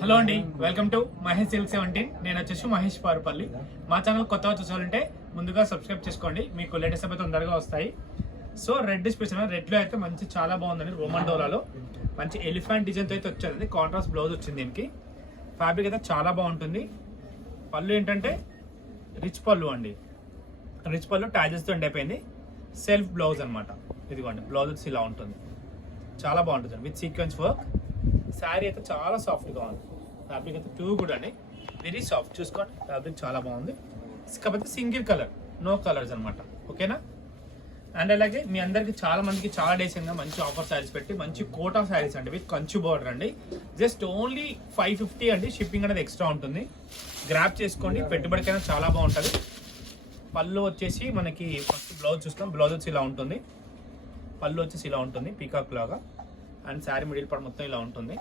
Hello అండి, welcome to Mahesh silk 17. నేను వచ్చేసి మహేష్ పారుపల్లి. మా ఛానల్ కొత్తగా చూసాలంటే ముందుగా సబ్స్క్రైబ్ చేసుకోండి, మీకు లేటెస్ట్ అయితే తొందరగా వస్తాయి. సో రెడ్ స్పెషల్, రెడ్లో అయితే మంచి చాలా బాగుందండి. రోమన్ డోలాలో మంచి ఎలిఫెంట్ డిజైన్తో అయితే వచ్చేది. కాంట్రాస్ట్ బ్లౌజ్ వచ్చింది దీనికి. ఫ్యాబ్రిక్ అయితే చాలా బాగుంటుంది. పళ్ళు ఏంటంటే రిచ్ పళ్ళు అండి. రిచ్ పళ్ళు ట్యాజెస్తో ఎండ్ అయిపోయింది. సెల్ఫ్ బ్లౌజ్ అనమాట. ఇదిగోండి బ్లౌజ్ ఇలా ఉంటుంది, చాలా బాగుంటుంది విత్ సీక్వెన్స్ వర్క్. శారీ అయితే చాలా సాఫ్ట్గా ఉంది. ఫ్యాబ్రిక్ అయితే టూ గుడ్ అండి, వెరీ సాఫ్ట్. చూసుకోండి, ఫ్యాబ్రిక్ చాలా బాగుంది. కాకపోతే సింగిల్ కలర్, నో కలర్స్ అనమాట. ఓకేనా? అండ్ అలాగే మీ అందరికి చాలా మందికి చాలా డేస్ అయిందా మంచి ఆఫర్ శారీస్ పెట్టి, మంచి కోటా శారీస్ అండి విత్ కంచు బార్డర్ అండి. జస్ట్ ఓన్లీ 550 అండి. షిప్పింగ్ అనేది ఎక్స్ట్రా ఉంటుంది. గ్రాప్ చేసుకోండి, పెట్టుబడికైనా చాలా బాగుంటుంది. పళ్ళు వచ్చేసి మనకి ఫస్ట్ బ్లౌజ్ చూస్తాం. బ్లౌజ్ వచ్చి ఇలా ఉంటుంది. పళ్ళు వచ్చేసి ఇలా ఉంటుంది పీకాక్ లాగా. అండ్ శారీ మిడిల్ పార్ట్ మొత్తం ఇలా ఉంటుంది.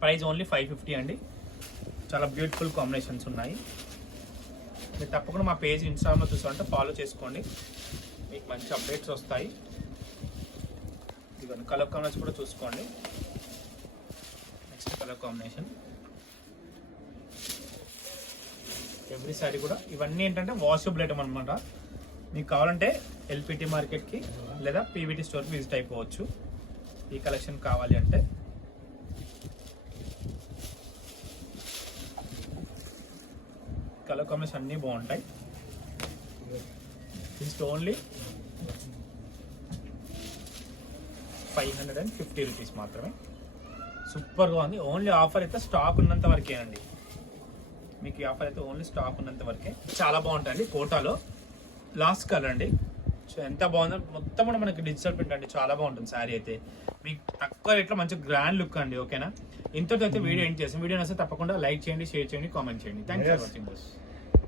ప్రైస్ ఓన్లీ 550 అండి. చాలా బ్యూటిఫుల్ కాంబినేషన్స్ ఉన్నాయి. మీరు తప్పకుండా మా పేజ్ ఇన్స్టాగ్రామ్లో చూసారంటే ఫాలో చేసుకోండి, మీకు మంచి అప్డేట్స్ వస్తాయి. ఇదిగోండి కలర్ కాంబినేషన్ కూడా చూసుకోండి. Next colour combination. Every sari కూడా ఇవన్నీ ఏంటంటే వాషబుల్ ఐటమ్ అనమాట. మీకు కావాలంటే ఎల్పిటి మార్కెట్కి లేదా పీవీటీ స్టోర్కి విజిట్ అయిపోవచ్చు. ఈ కలెక్షన్ కావాలి అంటే కలర్ కాంబినేషన్ అన్నీ బాగుంటాయి. జస్ట్ ఓన్లీ 550 రూపీస్ మాత్రమే. సూపర్గా ఉంది. ఓన్లీ ఆఫర్ అయితే స్టాక్ ఉన్నంత వరకే అండి. మీకు ఈ ఆఫర్ అయితే ఓన్లీ స్టాక్ ఉన్నంత వరకే. చాలా బాగుంటుంది. కోటాలో లాస్ట్ కలర్ అండి. సో ఎంత బాగుందో, మొత్తం కూడా మనకి డిజిటల్ ప్రింట్ అండి. చాలా బాగుంటుంది శారీ అయితే. మీకు తక్కువ రేట్లో మంచి గ్రాండ్ లుక్ అండి. ఓకేనా? ఇంతతో అయితే వీడియో ఎండ్ చేస్తాం. వీడియో నచ్చితే తప్పకుండా లైక్ చేయండి, షేర్ చేయండి, కామెంట్ చేయండి. Thank you for watching this.